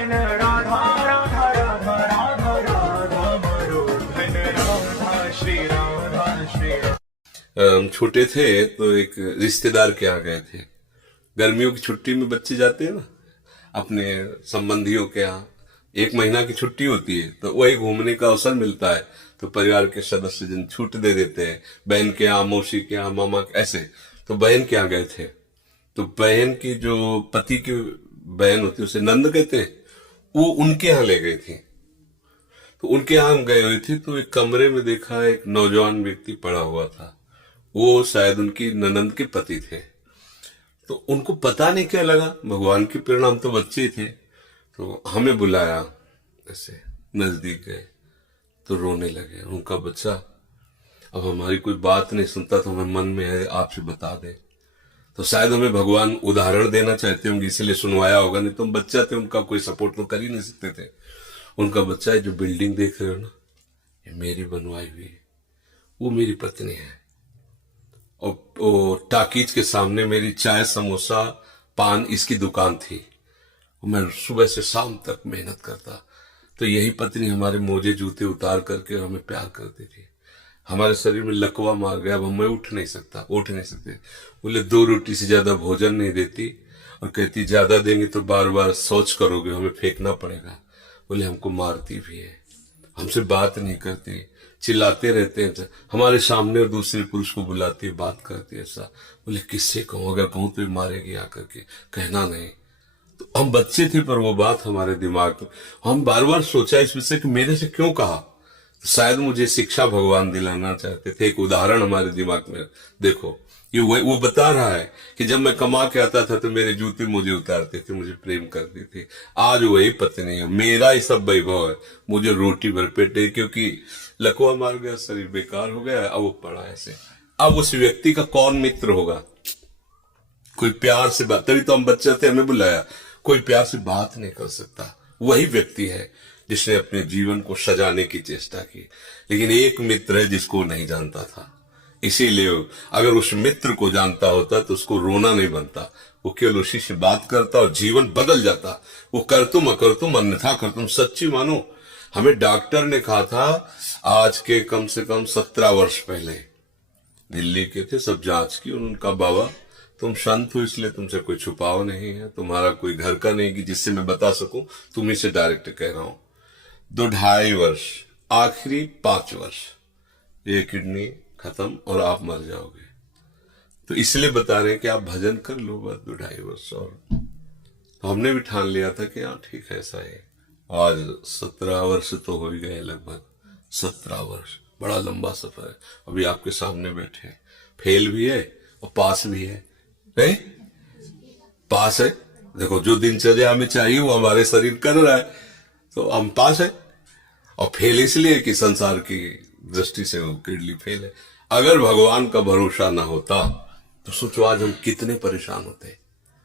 धन राधा राधा राधा राधा राधा मरोधन राधा श्री राधा श्री राधा। हम छोटे थे तो एक रिश्तेदार के यहाँ गए थे। गर्मियों की छुट्टी में बच्चे जाते हैं ना अपने संबंधियों के यहाँ, 1 महीना की छुट्टी होती है तो वही घूमने का अवसर मिलता है, तो परिवार के सदस्य जन छूट दे देते हैं, बहन के यहाँ, मौसी के यहाँ, मामा के, ऐसे। तो बहन के यहाँ गए थे, तो बहन की जो पति की बहन होती है उसे नंद कहते हैं, वो उनके यहाँ ले गई थी। तो उनके यहाँ हम गए हुए थे तो एक कमरे में देखा एक नौजवान व्यक्ति पड़ा हुआ था, वो शायद उनकी ननंद के पति थे। तो उनको पता नहीं क्या लगा, भगवान की प्रेरणा, हम तो बच्चे थे, तो हमें बुलाया, ऐसे नजदीक गए तो रोने लगे। उनका बच्चा अब हमारी कोई बात नहीं सुनता तो हमें मन में है आपसे बता दे। तो शायद हमें भगवान उदाहरण देना चाहते होंगे इसलिए सुनवाया होगा, नहीं तो हम बच्चा थे, उनका कोई सपोर्ट तो कर ही नहीं सकते थे। उनका बच्चा है, जो बिल्डिंग देख रहे हो ना, ये मेरी बनवाई हुई है, वो मेरी पत्नी है, और टाकीज के सामने मेरी चाय समोसा पान इसकी दुकान थी, मैं सुबह से शाम तक मेहनत करता। तो यही पत्नी हमारे मोजे जूते उतार करके हमें प्यार करती थी। हमारे शरीर में लकवा मार गया, अब मैं उठ नहीं सकते। बोले 2 रोटी से ज्यादा भोजन नहीं देती, और कहती ज्यादा देंगे तो बार बार सोच करोगे, हमें फेंकना पड़ेगा। बोले हमको मारती भी है, हमसे बात नहीं करती, चिल्लाते रहते हैं हमारे सामने, और दूसरे पुरुष को बुलाती है, बात करती है ऐसा। बोले किससे कहूं, अगर कहूं तो मारेगी आकर के, कहना नहीं। तो हम बच्चे थे पर वो बात हमारे दिमाग में, हम बार बार सोचा इस विषय कि मेरे से क्यों कहा। तो शायद मुझे शिक्षा भगवान दिलाना चाहते थे, एक उदाहरण हमारे दिमाग में। देखो ये वो बता रहा है कि जब मैं कमा के आता था तो मेरे जूते मुझे उतारते थे, मुझे प्रेम करती थी। आज वही पत्नी है, मेरा ही सब वैभव है, मुझे रोटी भर पेट है, क्योंकि लकवा मार गया, शरीर बेकार हो गया, अब वो पड़ा ऐसे। अब उस व्यक्ति का कौन मित्र होगा, कोई प्यार से बात, तभी तो हम बच्चे थे, हमें बुलाया, कोई प्यार से बात नहीं कर सकता। वही व्यक्ति है जिसने अपने जीवन को सजाने की चेष्टा की, लेकिन एक मित्र है जिसको नहीं जानता था। इसीलिए अगर उस मित्र को जानता होता तो उसको रोना नहीं बनता, वो केवल उसी से बात करता और जीवन बदल जाता। वो कर तुम अकर तुम अन्यथा कर तुम, सच्ची मानो। हमें डॉक्टर ने कहा था आज के कम से कम 17 वर्ष पहले, दिल्ली के थे, सब जांच की, उनका बाबा तुम संत हो इसलिए तुमसे कोई छुपाव नहीं है, तुम्हारा कोई घर का नहीं कि जिससे मैं बता सकूं, तुम्ही से डायरेक्ट कह रहा हूं। 2-2.5 वर्ष, आखिरी 5 वर्ष, ये किडनी खत्म और आप मर जाओगे। तो इसलिए बता रहे हैं कि आप भजन कर लो बस 2-2.5 वर्ष और। तो हमने भी ठान लिया था कि हाँ ठीक है ऐसा है। आज 17 वर्ष तो हो ही गए, लगभग 17 वर्ष, बड़ा लंबा सफर है। अभी आपके सामने बैठे हैं, फेल भी है और पास भी है, नहीं पास है। देखो जो दिनचर्या हमें चाहिए वो हमारे शरीर कर रहा है, तो हम पास है। और फेल इसलिए कि संसार की दृष्टि से वो किडनी फेल है। अगर भगवान का भरोसा ना होता तो सोचो आज हम कितने परेशान होते।